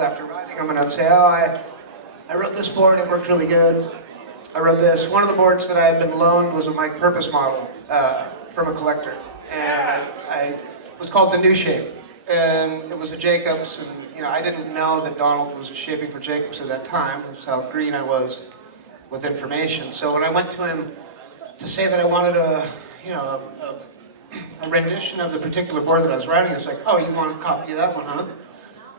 After riding them, and I'd say, oh, I rode this board, it worked really good. I rode this. One of the boards that I had been loaned was a Mike Purpose model from a collector, and it was called the New Shape, and it was a Jacobs, and I didn't know that Donald was shaping for Jacobs at that time. That's how green I was with information. So when I went to him to say that I wanted a rendition of the particular board that I was riding, he was like, oh, you want a copy of that one, huh?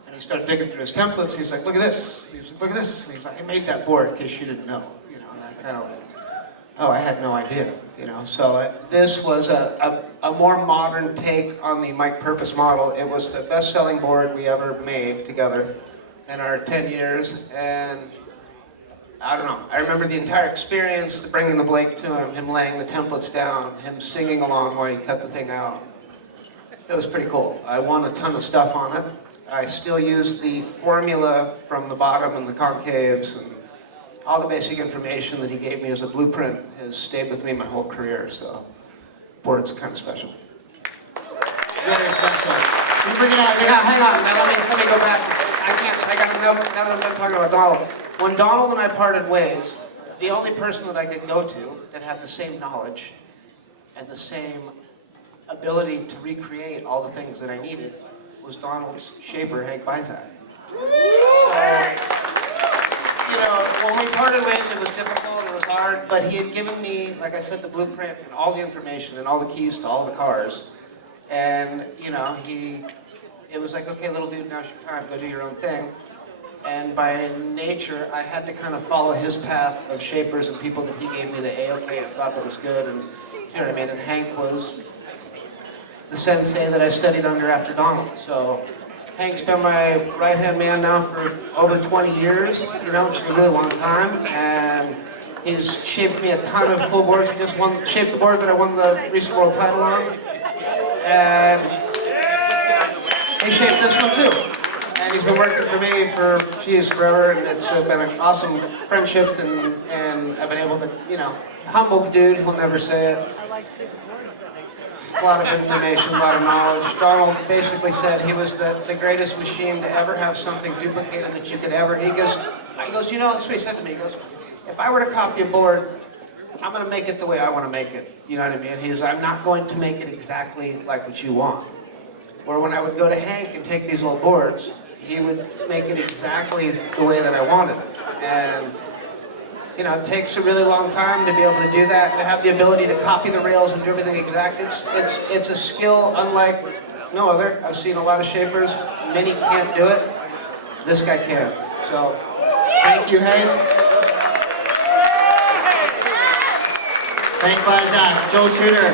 And he started digging through his templates. He's like, look at this. He's like, look at this. And he's like, I made that board in case you didn't know. And I kind of like, oh, I had no idea. So this was a more modern take on the Mike Purpose model. It was the best-selling board we ever made together in our 10 years. And I don't know. I remember the entire experience, bringing the Blake to him laying the templates down, him singing along while he cut the thing out. It was pretty cool. I won a ton of stuff on it. I still use the formula from the bottom and the concaves, and all the basic information that he gave me as a blueprint has stayed with me my whole career, so board's kind of special. Very special. You bring it out. Hang on, now let me go back. Now that I'm done talking about Donald. When Donald and I parted ways, the only person that I could go to that had the same knowledge and the same ability to recreate all the things that I needed was Donald's shaper, Hank Byzak. So, when we parted ways, it was difficult, it was hard, but he had given me, like I said, the blueprint and all the information and all the keys to all the cars. And, it was like, okay, little dude, now's your time, go do your own thing. And by nature, I had to kind of follow his path of shapers and people that he gave me the A-OK and thought that was good, and you know what I mean? And Hank was the sensei that I studied under after Donald. So Hank's been my right-hand man now for over 20 years, which is a really long time, and he's shaped me a ton of cool boards. He just shaped the board that I won the recent world title on, and he shaped this one too. And he's been working for me for, forever, and it's been an awesome friendship, and I've been able to, humble the dude, he'll never say it. A lot of information, a lot of knowledge. Donald basically said he was the greatest machine to ever have something duplicated that you could ever. He goes, that's what he said to me. He goes, if I were to copy a board, I'm going to make it the way I want to make it. You know what I mean? He goes, I'm not going to make it exactly like what you want. Or when I would go to Hank and take these old boards, he would make it exactly the way that I wanted. And it takes a really long time to be able to do that, to have the ability to copy the rails and do everything exact. It's a skill unlike no other. I've seen a lot of shapers. Many can't do it. This guy can. So, thank you, Hank. Thanks, Byzak. Joe Tudor.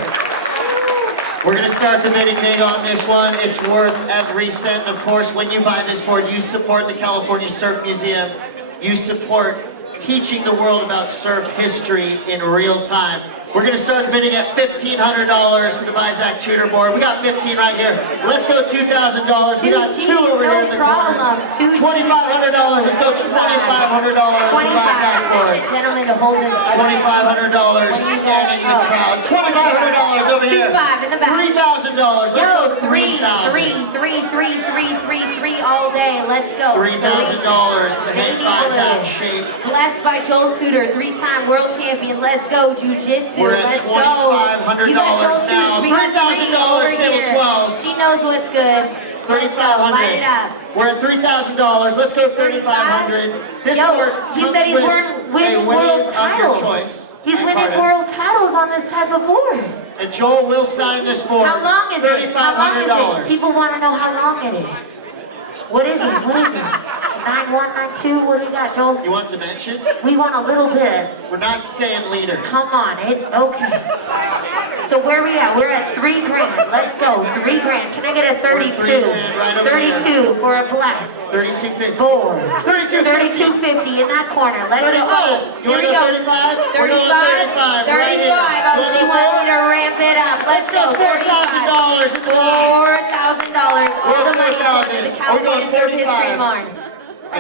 We're going to start the bidding big on this one. It's worth every cent. Of course, when you buy this board, you support the California Surf Museum. You support teaching the world about surf history in real time. We're going to start the bidding at $1,500 for the Byzak Tudor board. We got 15 right here. Let's go $2,000. We got two over here in the corner. $2,500. Let's go $2,500 for the Byzak board. Gentlemen, to hold this. $2,500 scanning the crowd. $2,500 over here. $2,500 in the back. $3,000. Let's go three all day. Let's go. $3,000 for the Hank Byzak shape. Blessed by Joel Tudor, 3-time world champion. Let's go, Jiu-Jitsu. We're at $2,500 now. $3,000 table 12. She knows what's good. $3,500. Light it up. We're at $3,000. Let's go $3,500. This board he said he's winning world titles. Choice. He's winning world titles on this type of board. And Joel will sign this board. How long is it? How long is it? $3,500. People want to know how long it is. What is it? What is it? 9192? What do we got, Joel? You want dimensions? We want a little bit. We're not saying liters. Come on, okay. So where we at? We're at $3,000. Let's go. $3,000. Can I get a 32? Right 32 for a bless. 32.50. Four. 32.50. 32.50 in that corner. Let's go. You want to go 35? 35. 35. Oh, she wants me to ramp it up. Let's go. $4,000 in the $4,000. All the money for the California Surf History Marn. I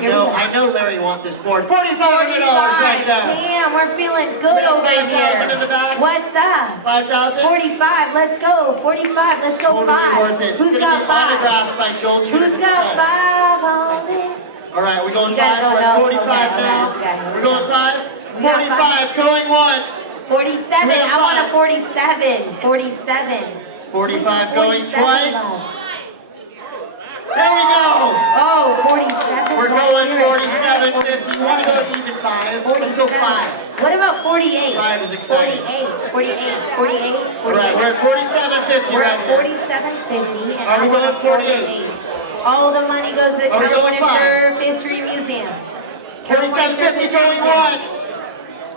know Larry wants his board. $4,500 right there. Damn, we're feeling good over here. In the back. What's up? 5,000. 45. Let's go. 45. Let's go. Totally 5. worth it. Who's it's got 5? Autographed by Joel Tudor. Who's got 5 on it? All right, we're going You guys 5, don't we're know? at 45 Okay, now. let's go. We're going 5? We got 45, going once. 47. We have I want a five. 47. 47. 45 going 47 twice. love. There we go. Oh, 47. We're right going here. 47, 50. You want to go even 5? Let's go 5. What about 48? 5 is exciting. 48. 48. 48. 48. All right, we're at 47.50 We're right at here. 47.50 and Are we I want a going 48? All the money goes to the Are we going California 5? Surf History Museum. California Surf 47.50 History going Museum. once.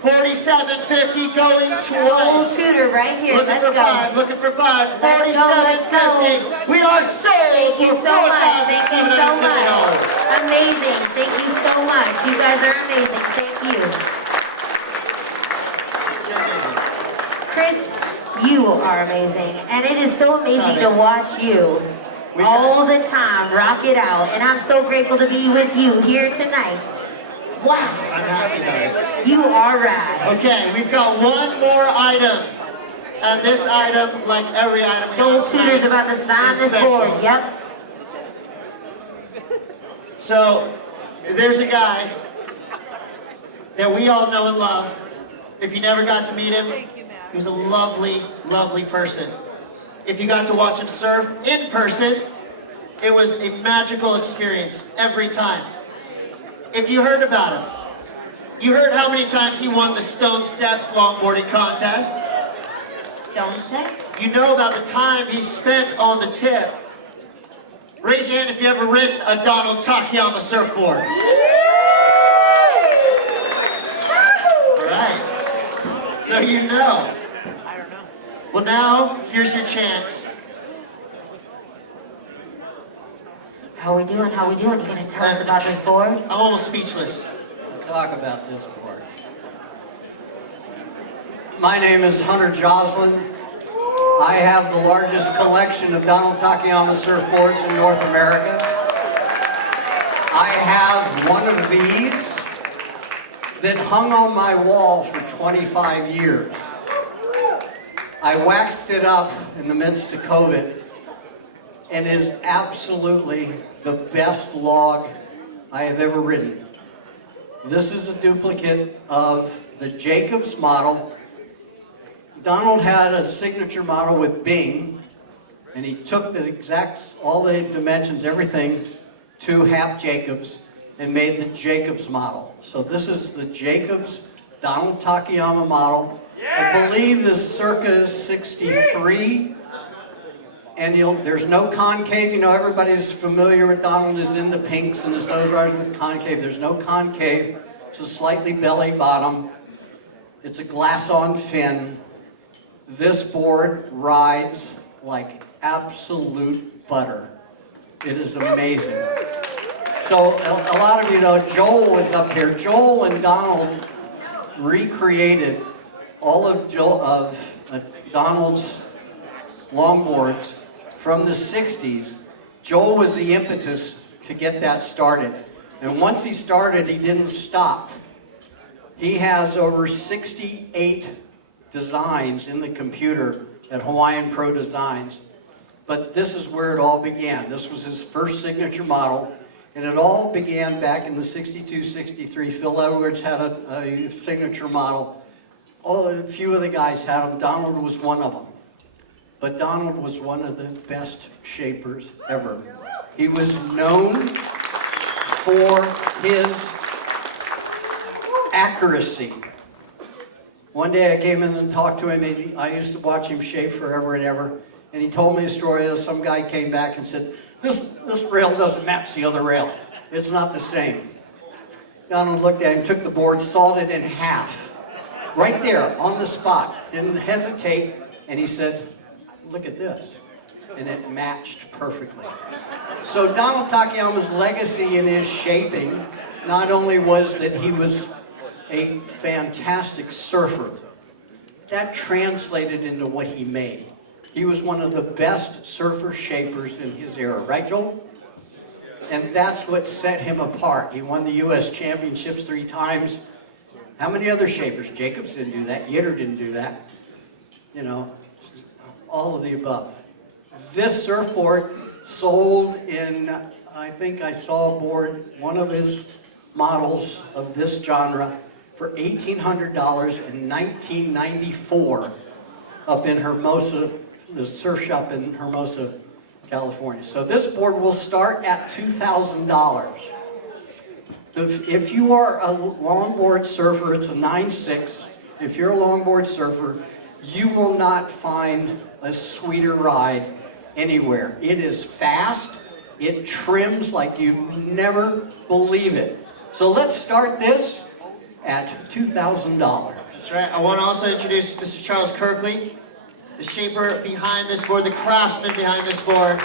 47.50 going Joel twice. Tudor right here. Looking Let's for go. 5, looking for 5. Let's go, let's go. 47.50. We are sold Thank you for so much. Thank you so much. $4,750. Amazing. Thank you so much. You guys are amazing. Thank you. Chris, you are amazing. And it is so amazing to watch you all the time rock it out. And I'm so grateful to be with you here tonight. Wow. I'm happy, guys. You are right. Okay, we've got one more item. And this item, like every item we Joel have Tudor's tonight, about to sign is this special. board. Yep. So, there's a guy that we all know and love. If you never got to meet him, he was a lovely, lovely person. If you got to watch him surf in person, it was a magical experience every time. If you heard about him, you heard how many times he won the Stone Steps longboarding contest. Stone Steps? You know about the time he spent on the tip. Raise your hand if you ever ridden a Donald Takayama surfboard. All right. So you know. Well, now here's your chance. How we doing? How we doing? You gonna tell us about this board? I'm almost speechless. Talk about this board. My name is Hunter Joslin. I have the largest collection of Donald Takayama surfboards in North America. I have one of these that hung on my wall for 25 years. I waxed it up in the midst of COVID and is absolutely the best log I have ever ridden. This is a duplicate of the Jacobs model. Donald had a signature model with Bing, and he took the exact, all the dimensions, everything, to Hap Jacobs and made the Jacobs model. So this is the Jacobs Donald Takayama model. I believe this circa is 63. And there's no concave. You know, everybody's familiar with Donald is in the pinks and his nose riders with concave. There's no concave. It's a slightly belly bottom. It's a glass-on fin. This board rides like absolute butter. It is amazing. So a lot of you know Joel was up here. Joel and Donald recreated all of Donald's longboards from the 60s. Joel was the impetus to get that started. And once he started, he didn't stop. He has over 68 designs in the computer at Hawaiian Pro Designs. But this is where it all began. This was his first signature model. And it all began back in the 62, 63. Phil Edwards had a signature model. A few of the guys had them. Donald was one of them. But Donald was one of the best shapers ever. He was known for his accuracy. One day I came in and talked to him, and I used to watch him shape forever and ever. And he told me a story that some guy came back and said, this rail doesn't match the other rail. It's not the same. Donald looked at him, took the board, sawed it in half. Right there, on the spot. Didn't hesitate. And he said, look at this. And it matched perfectly. So Donald Takayama's legacy in his shaping not only was that he was a fantastic surfer, that translated into what he made. He was one of the best surfer shapers in his era, right, Joel? And that's what set him apart. He won the U.S. championships 3 times. How many other shapers? Jacobs didn't do that. Yitter didn't do that. You know, all of the above. This surfboard sold in I think I saw aboard one of his models of this genre for $1,800 in 1994 up in Hermosa, the surf shop in Hermosa, California. So this board will start at $2,000. If you are a longboard surfer, it's a 9.6. If you're a longboard surfer, you will not find a sweeter ride anywhere. It is fast, it trims like you never believe it. So let's start this at $2,000. That's right. I want to also introduce Mr. Charles Kirkley, the shaper behind this board, the craftsman behind this board.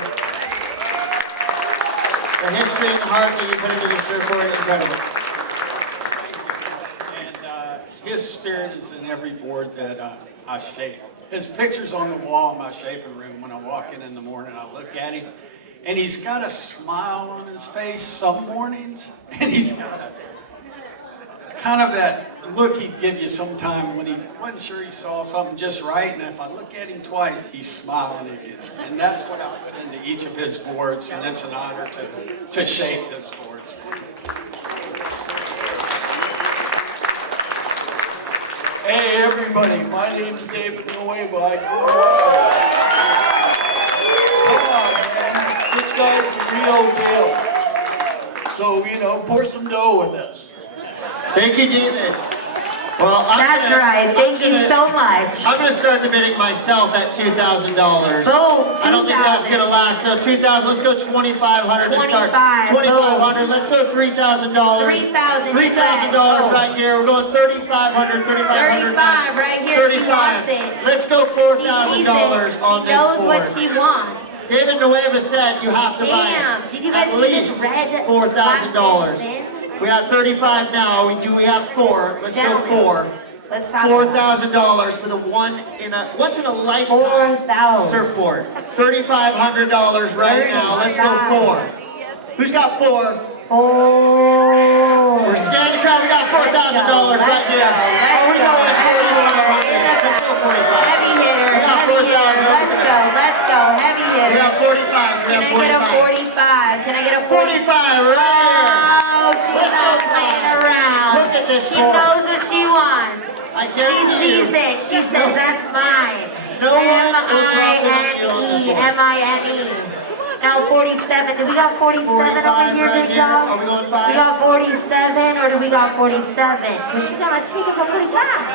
The history and the heart that you put into this surfboard, incredible. And his spirit is in every board that I shape. His picture's on the wall in my shaping room. When I walk in the morning, I look at him, and he's got a smile on his face some mornings, and he's got a kind of that look he'd give you sometime when he wasn't sure he saw something just right, and if I look at him twice, he's smiling again. And that's what I put into each of his boards, and it's an honor to shape this board. Hey everybody, my name is David Nueva. I grew up. Come on, man. This guy's the real deal. So, you know, pour some dough in this. Thank you, David. Well, That's right. Thank you so much. I'm going to start the bidding myself at $2,000. Boom, I don't think that's going to last. So 2,000. Let's go 2,500 to start. 2,500. Let's go $3,000. $3,000. $3,000 right here. We're going 3,500. 3,500. 35 right here. She wants it. Let's go $4,000 on this She knows board. what she wants. David Nueva said you have to buy Damn, did you guys at see this least red $4,000. thing? We have 35 now. We have 4. Let's go 4. Let's talk $4,000 for the once in a lifetime 4,000. surfboard. $3,500 right now. Let's go 4. Who's got 4? 4. We're scanning the crowd. We got $4,000 right here. Oh, we going at 41. Let's go 45. Heavy hitter. We got Heavy hitter. 4,000. Let's go. Heavy We hitter. got 45. We Can I got get a 45. 45? Can I get a 45 right here. Oh, she's not playing around. Look at this She board. knows what she wants. I She guarantee you. sees it. She says, that's mine. No one will drop it on you on this board. M-I-N-E. Now 47. Do we got 47 over 45 here, right big here. dog? Are we going We 5? got 47, or do we got 47? Because she's gonna take it from 45.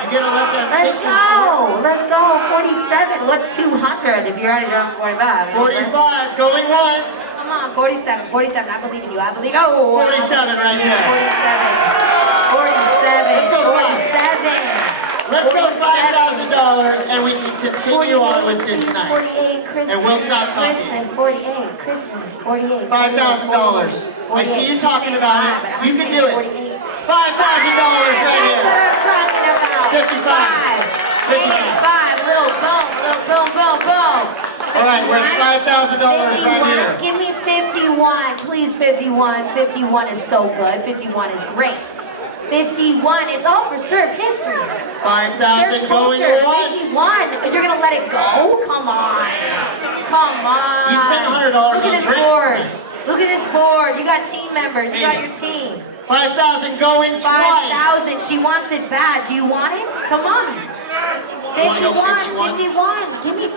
You're gonna let them Let's take this board. go. Let's go. 47. What's 200 if you're already done 45? 45, going once. Come on, 47. 47. I believe in you. I believe. Oh, 47 right here. 47. 47. Let's go 47. Let's go $5,000 and we can continue on with this night. 48, Christmas, And we'll stop talking. Christmas, 48, Christmas, 48. $5,000. I see you talking about it. You can do it. $5,000 right That's here. what I'm talking about. 55. 55. Little boom, little boom, boom, boom. All right, we're at $5,000 right here. Give me 51, please. 51. 51 is so good. 51 is great. 51. It's all for surf history. 5,000 going once. 51. You're gonna let it go? Come on. Come on. You spent $100 Look on at this drinks board. tonight. Look at this board. You got team members. You got your team. 5,000 going twice. 5,000. She wants it bad. Do you want it? Come on. wanna go 51. 51? 51. Give me